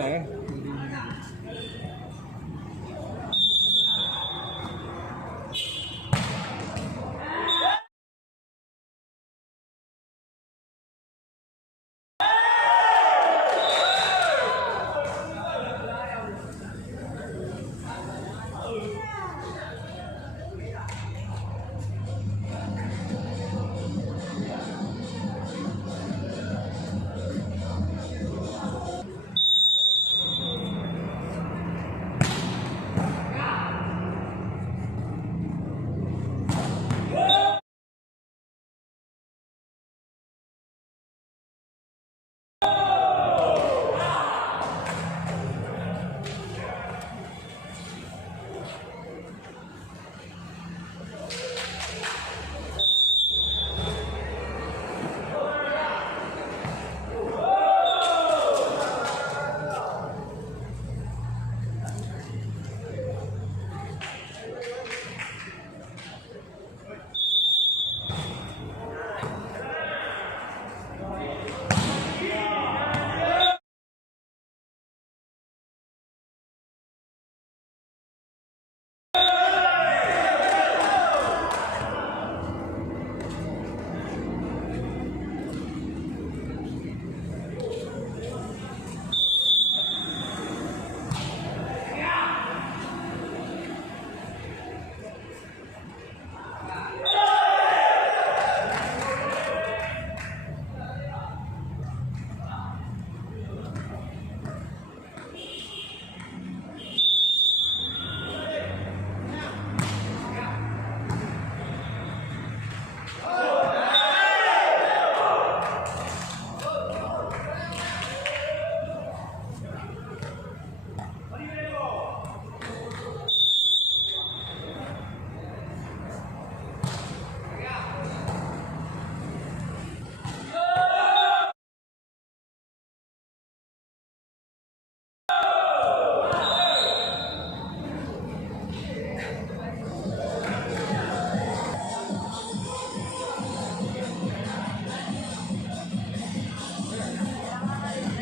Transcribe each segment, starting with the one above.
bisa ya.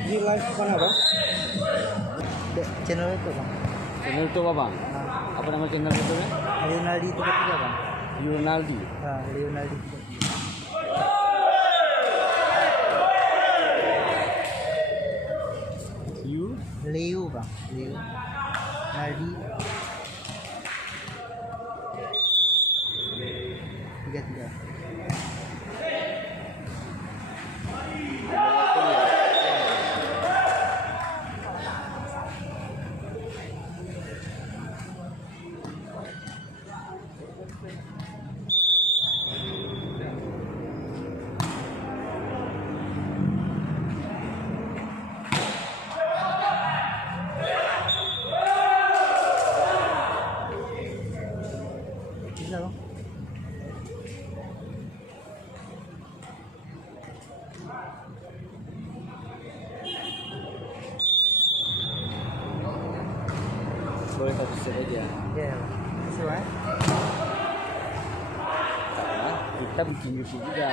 Di live mana bang? Channel itu bang. Channel itu apa bang? Apa nama channel itu ya? Leonaldi 33 bang. Leonaldi. Leonaldi 33. Leo bang. Leo. Naldi 33. Bisa bang. Boleh satu set aja. Ya. Sesuai. Karena kita bikin YouTube juga.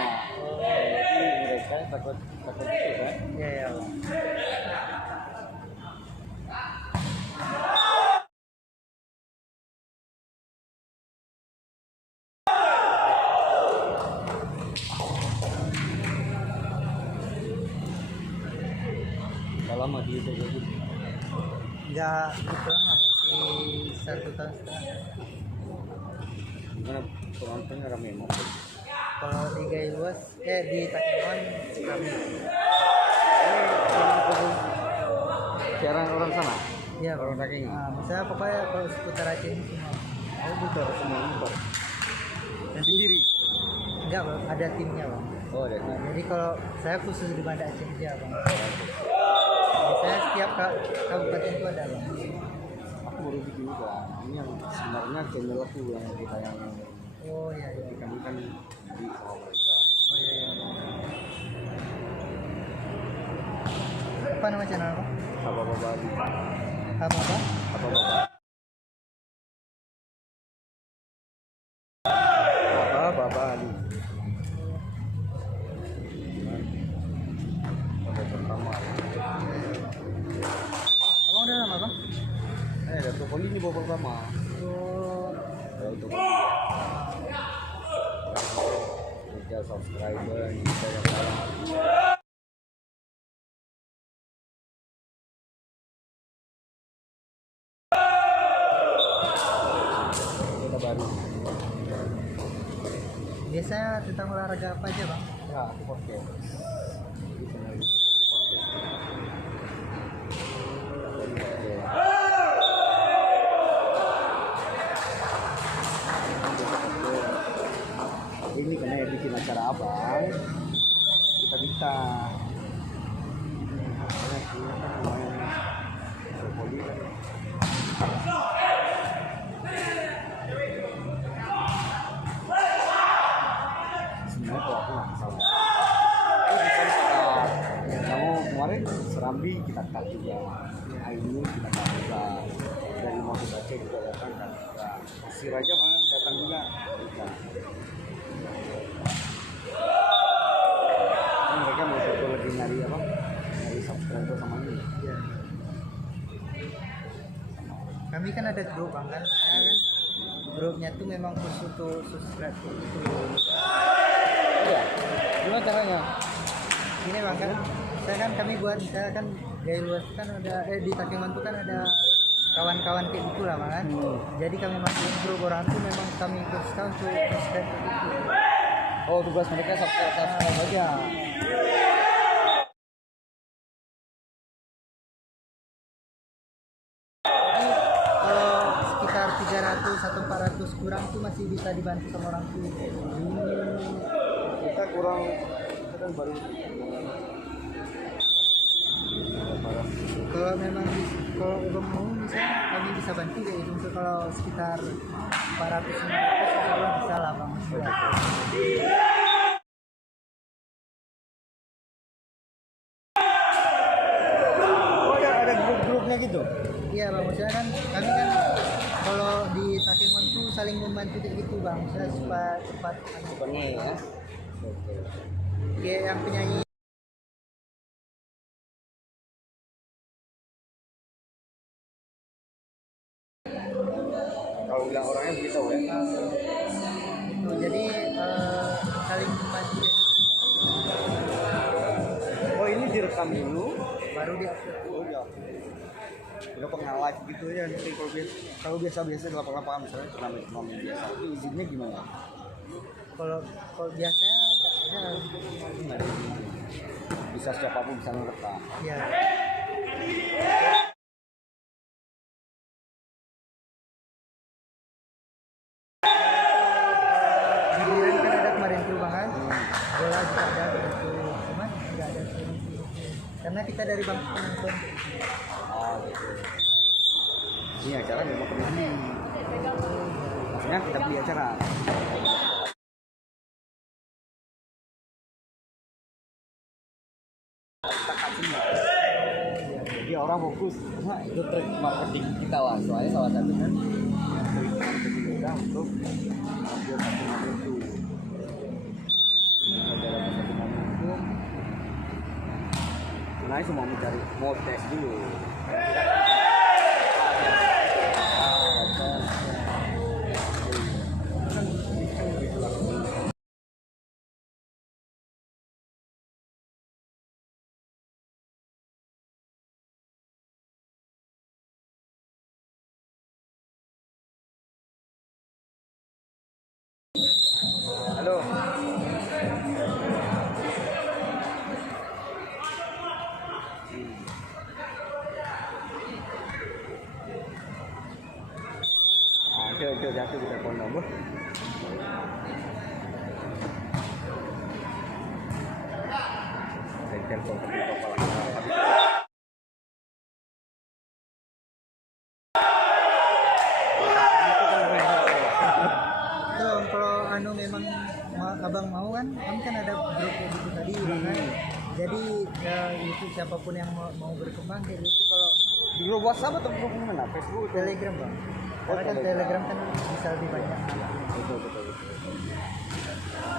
Jadi mereka takut itu kan? Ya ya bang. Kalau lama di YouTube gitu. Enggak gitu lama sih 1 tahun setengah. Gimana penontonnya ramai mau? Kalau di Gai Luas di Takengon kami. Siaran orang sana? Iya Orang bang. Takengon. Misalnya pokoknya kalau seputar Aceh ini semua. Oh bukan semua impor. Dan Sendiri? enggak bang, ada timnya bang. Oh ada. Jadi kalau saya khusus di Banda Aceh aja bang. Saya setiap kabupaten itu ada bang. Aku baru bikin juga. Ini yang sebenarnya channel aku yang kita yang Oh iya iya. kami kan di sama mereka. Oh iya iya. Apa nama channel bang? Apa Bali? Apa bang? Apa Bali? Apa Bali? Pada pertama. pertama. Oh, Ya untuk kerja subscriber kita yang lain. Kita baru. biasanya tentang olahraga apa aja bang? Ya, podcast. Di channel YouTube podcast. Ini karena yang bikin acara abang kita minta karena kita kan lumayan berpoli kan. Sebenarnya kalau aku nggak masalah itu bisa kamu kemarin Serambi kita cut juga, Ainu kita cut juga, dari Motif Aceh juga datang kan juga, Siraja mana datang juga kita. Mereka mau foto lagi nyari apa? Nyari subscriber sama ini. Iya. Kami kan ada grup bang kan? Ya, kan? Grupnya tuh memang khusus untuk subscribe itu. Iya. Gimana caranya? Ini bang kan, saya kan dari luar itu kan ada di Takengon tuh kan ada kawan-kawan kayak gitu lah bang kan. Jadi kami masukin grup orang tuh memang kami khususkan untuk subscribe itu. Oh, tugas mereka subscribe aja. Kalau sekitar 300 atau 400 kurang tuh masih bisa dibantu sama orang tua. Kita kurang, kita kan baru Kalau memang kalau abang mau misalnya kami bisa bantu ya itu untuk kalau sekitar 400 500 kalau bisa lah bang. Oh ya, ada grup-grupnya gitu. Iya bang, maksudnya kan kami kan kalau di Takengon tuh saling membantu kayak gitu bang, maksudnya supaya cepat Bukannya ya. Oke. kayak yang penyanyi. Kalau bilang orangnya begitu ya. Gitu. Jadi saling membantu kayak gitu. Oh ini direkam dulu, Baru di-upload. oh ya. Udah pernah live gitu ya nanti kalau biasa di lapangan misalnya turnamen biasa itu izinnya gimana? Kalau biasanya Nggak ada izin. Bisa siapapun bisa ngerekam. ya giliran kan ada kemarin tuh bang kan, bola juga ada gitu, cuman nggak ada karena kita dari bangku penonton. Ah gitu. Ini acara memang pernah nih. Maksudnya kita beli acara. Kita kasih nggak? Jadi orang fokus. Nah itu trik marketing kita lah. Soalnya salah satu kan trik marketing kita untuk ambil satu momentum. Dalam satu momentum, sebenarnya semua mencari mau tes dulu. Halo. Chơi ra cái kita phone number. Saya telepon ke kepala. Kalau anu memang abang mau kan, kami kan ada grup kayak gitu tadi kan. Jadi ya itu siapapun yang mau berkembang kayak gitu kalau Di grup WhatsApp atau grup mana? Facebook, Telegram bang. Karena kan Telegram kan bisa lebih banyak. Betul.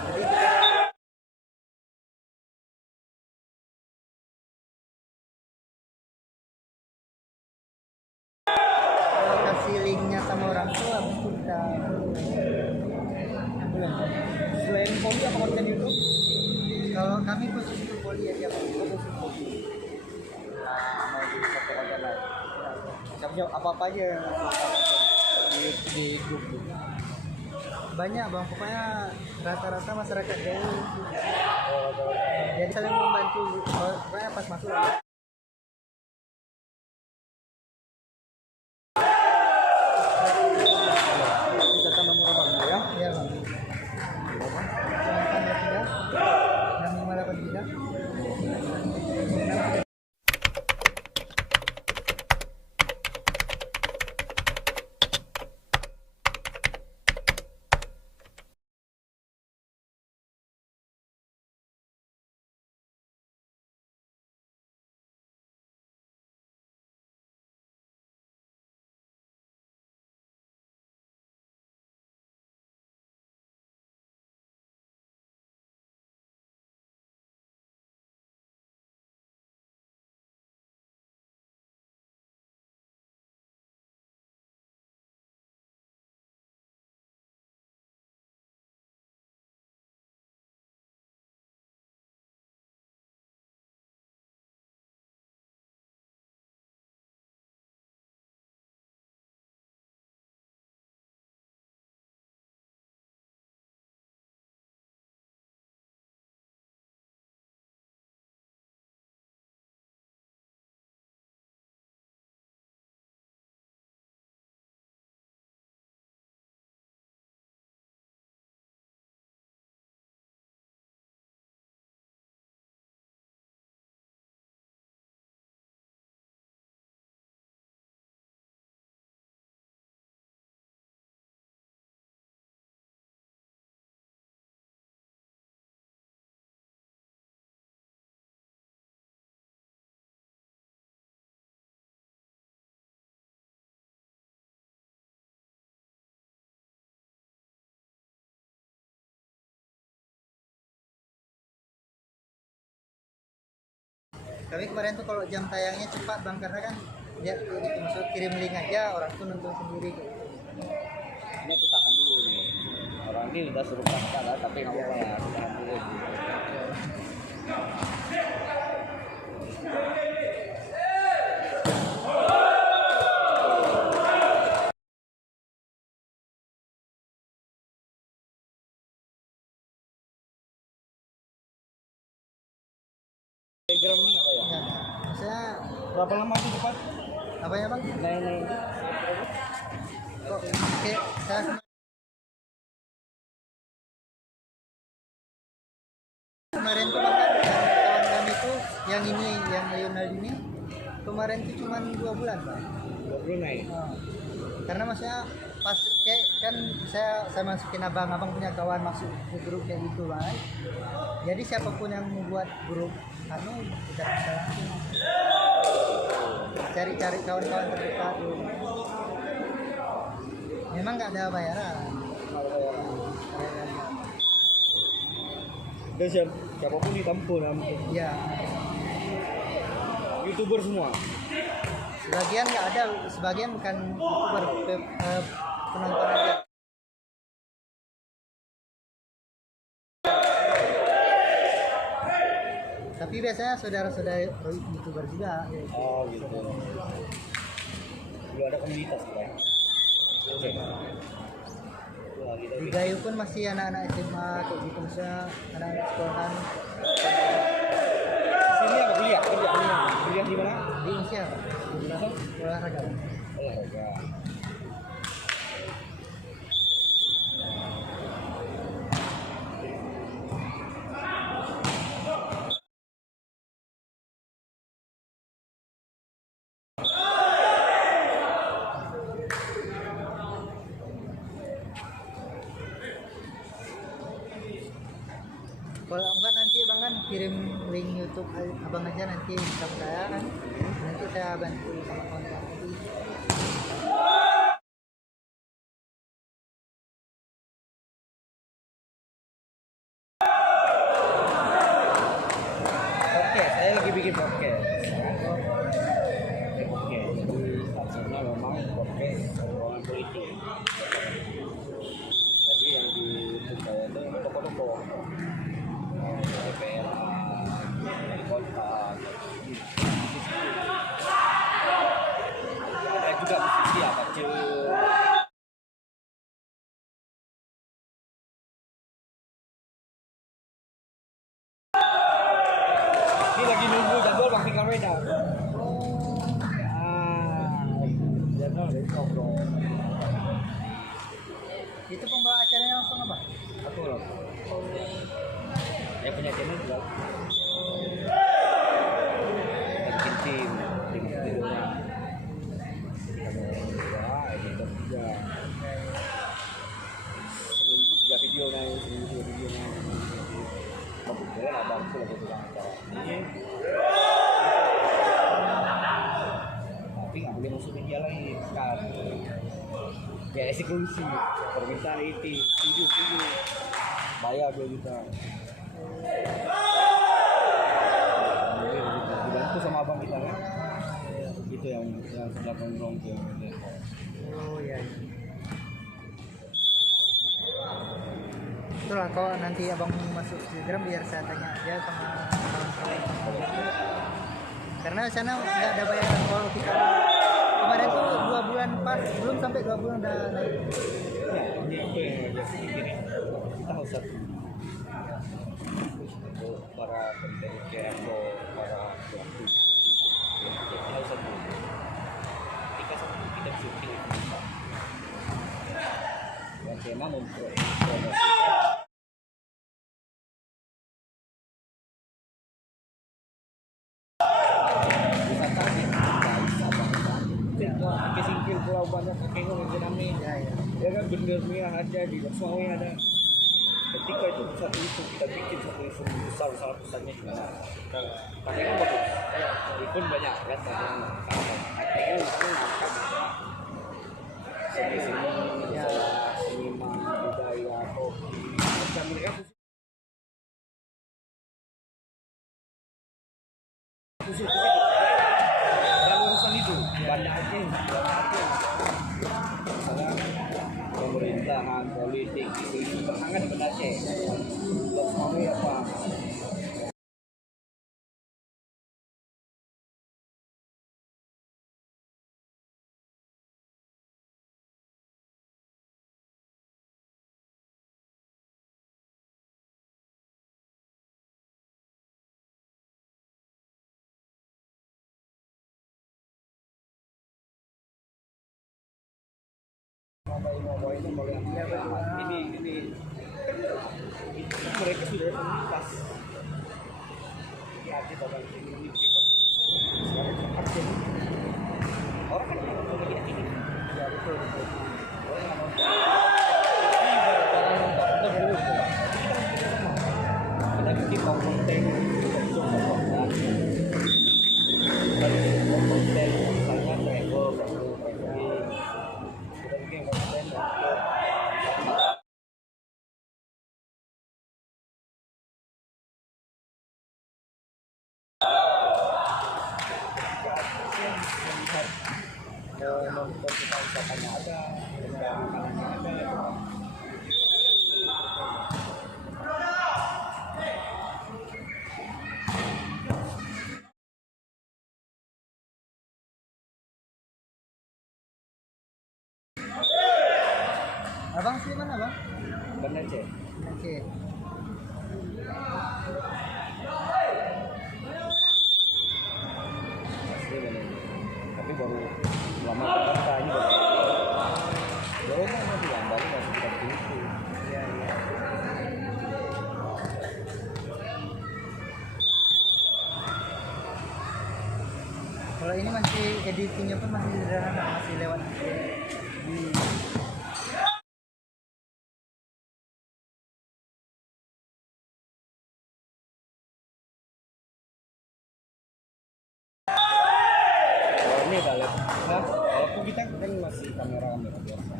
Jadi kita kasih linknya ada. Selain poli apa konten YouTube? Kalau kami khusus untuk poli aja Bang. Khusus poli. Nah, mau di satu konten lain. Siap-siap apa aja yang di YouTube? Banyak Bang, pokoknya rata-rata masyarakat Gayo. Jadi saling membantu, pokoknya pas masuk. Kita tambah murah Bang ya. Iya Bang. Berapa? 983 6583. Tapi kemarin tuh kalau jam tayangnya cepat Bang, karena kan dia gitu, maksud kirim link aja orang tuh nonton sendiri gitu. Ini aku tahan dulu nih. Orang ini udah suruh pasca lah, tapi nggak apa-apa lah. Aku tahan dulu. Telegram ini apa ya? Ya, maksudnya Berapa lama tuh cepat? apa ya Bang? Naik. Kok kayak saya kemarin tuh bahkan kawan kami tuh yang ini yang Lionel ini kemarin tuh cuma 2 bulan Bang. 20 naik. Karena maksudnya pas kayak kan saya masukin abang punya kawan masuk ke grup kayak gitu Bang. Jadi siapapun yang membuat grup udah bisa langsung cari kawan-kawan terdekat gitu. Memang nggak ada bayaran. Dan siapapun ditampung Ya, YouTuber semua. sebagian nggak ada, sebagian bukan youtuber, penonton aja. Tapi biasanya saudara-saudara youtuber juga. Ya. Oh gitu. Belum ada komunitas kan? Oke. Wah, Di Gayo pun masih anak-anak SMA kayak gitu, misalnya anak-anak sekolahan Sini apa kuliah? Kuliah di mana? di Indonesia, Apa? olahraga. Olahraga. Kalau enggak nanti Bang kan kirim link YouTube abang aja nanti sama saya kan, nanti saya bantu sama kawan-kawan tadi. Oke, saya lagi bikin podcast. Jadi maksudnya memang podcast hubungan politik. beda. General dari ngobrol. Itu pembawa acaranya langsung apa? Aku loh. Dia punya channel juga. Bikin tim videonya. Editor juga. Seminggu 3 video naik, seminggu 2 video naik. Kebetulan abangku lagi tukang acara. Tapi nggak boleh masuk media lagi kan. Ya eksekusi permintaan itu setuju bayar 2 juta. Dibantu sama abang kita kan, itu yang sebelah nongkrong tuh. Oh iya. Itulah kalau nanti abang masuk Telegram biar saya tanya aja sama kawan-kawan. Karena sana nggak ada bayaran kalau kita kemarin tuh 2 bulan pas, belum sampai 2 bulan udah naik. Ya, ini itu yang biasa pikirin. Kita harus untuk para konten atau para pelaku kita harus satu. Ketika satu kita bisa pilih yang tema mempromosikan kesingkir pulau banyak kekengong yang rame ya kan benernya ada di Loksmawe ada. Ketika itu satu isu kita bikin satu isu besar besarnya gimana kita pakai kan bagus pun banyak kan pakai itu angkat seni seniman budaya kopi macam mereka khusus dan urusan itu banyak aja misalnya pemerintahan politik isu-isu terhangat di Banda Aceh Loksmawe apa mau itu boleh ini mereka sudah komunitas ya kita balik ini orang kan mau begini ini ya betul orang nggak mau kita bikin konten konten misalnya travel kita bikin konten nonton kita wisatanya ada, makanannya ada. Abang sih mana bang? Banda Aceh. Oke. Asli Banda Aceh. Tapi baru lama Jakarta ini baru mau bilang baru masih kita begitu. Iya. Kalau ini masih editingnya pun masih sederhana, masih lewat. Ini balik. Nah, walaupun kita kan masih kamera biasa,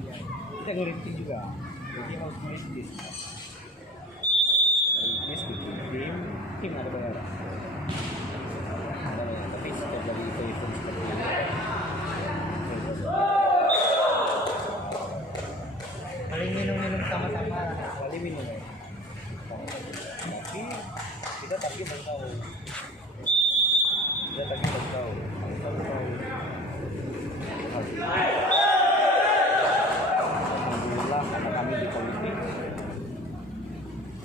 kita ngerintis juga. Jadi harus ngerintis. Ngerintis bikin tim ada bayar. Tapi setiap dari telepon seperti ini. Paling minum-minum sama-sama. Kali minum. Tapi kita baru tahu. Alhamdulillah karena kami di politik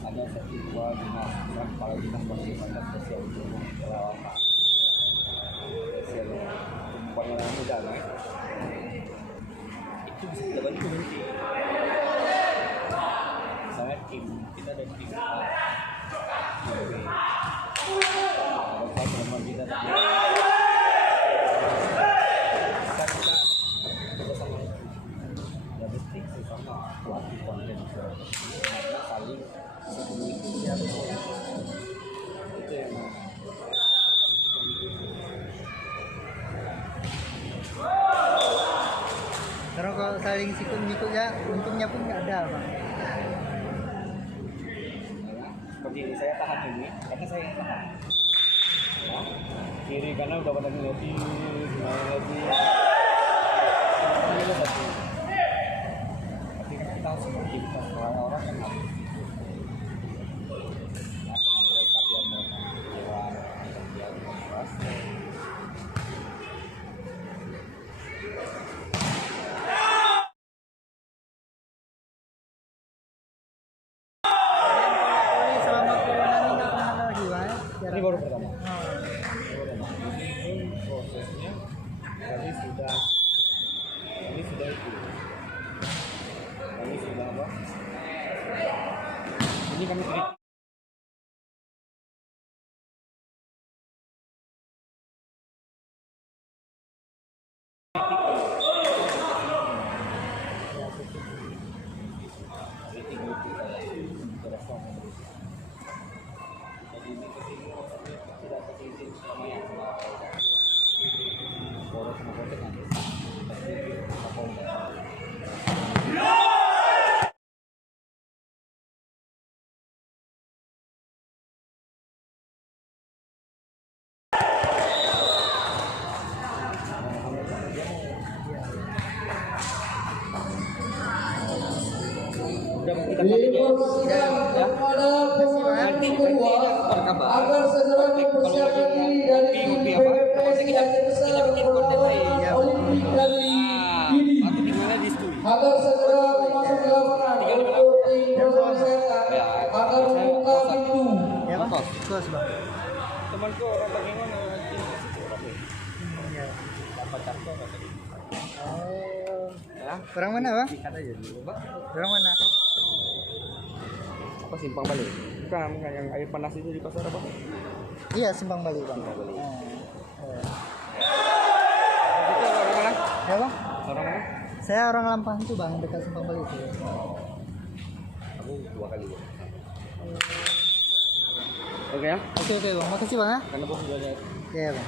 ada satu dua dinas kepala dinas pariwisata sosial untuk relawan Pak. bisa kita bantu nanti. Misalnya tim kita ada tim A, tim B. Kalau teman kita tak kita sama ya mesti sama pelatih konten karena saling sebelum itu ya itu yang Karena kalau saling sikut-mikut ya untungnya pun nggak ada bang. seperti ini saya tahan ini karena saya yang tahan kiri karena udah pada ngeliatin semuanya lagi ini satu tapi kan kita harus seperti kita orang kan harus mereka biar mereka biar keras Poli selama corona ini nggak pernah lagi bang. ini baru pertama Oh. ini prosesnya kami sudah itu kami sudah apa ini kami sudah udah kita balik ya. Nanti berkabar. Agar segera mempersiapkan diri dari tim PPPS yang bikin konten Olimpik dari ini. Nanti di mana di studio? Agar segera masuk ke lapangan untuk tim protokol kesehatan agar membuka pintu. Ya bang. Kos bang. Temanku orang bagaimana nanti Iya. dapat kartu apa tadi? Oh. Ya, Orang mana bang? sikat aja dulu, Pak. Orang mana? Apa simpang balik? Bukan yang air panas itu di pasar apa? Iya Simpang Bali bang. Simpang Bali. Oh. Itu orang mana? Ya bang. Orang mana? Saya orang Lampang itu bang, dekat Simpang Bali itu. Aku 2 kali. Oke ya? Oke bang, makasih bang ya. Karena bos sudah ada Iya bang.